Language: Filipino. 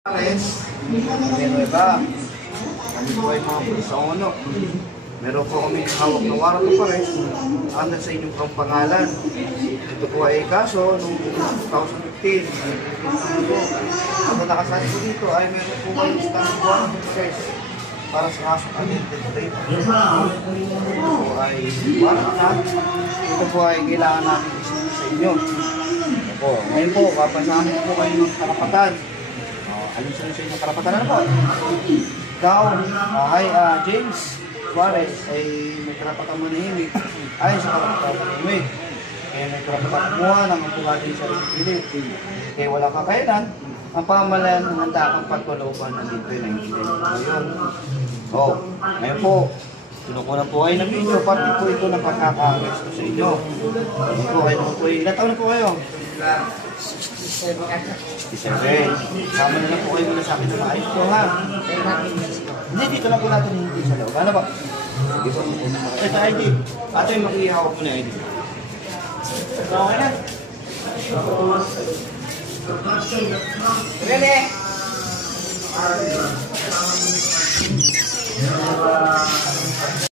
Pares, Villanueva. Kami po ay mga pulis sa ONO. Meron po kami hawak na warrant of arrest under sa inyong pang pangalan. Ito po ay kaso noong 2015. Ang nakasali po dito ay meron po kayo standing warrant of arrest para sa kaso attempted rape. Ito po ay warrant na. Ito po ay kailangan natin isipin sa inyo. Ito po, ngayon po, kapasahan po kayo ng karapatan. Alin sa inyo karapatan na po? Ikaw, James Suarez ay may karapatan manahimik ayon sa karapatan manahimik. Kaya may karapatan kumuha ng buhatin sa pilit. Kaya wala kakailan, ang pamahalaan ng handa kang pagtulungan ng dito na hindi ngayon. Ngayon po, kinukunan po kayo ng video, parte po ito ng pagkaka-arresto sa inyo. Ngayon po, kayo naman po, ilan taon na po kayo? 67. Sama na lang po kayo muna sa akin na maayos po, ha? Hindi, dito lang po natin hindi sa loob. Ano ba? Dito po po. Ito, ID. Ate, makihawak po na ID. Okay na. Ready?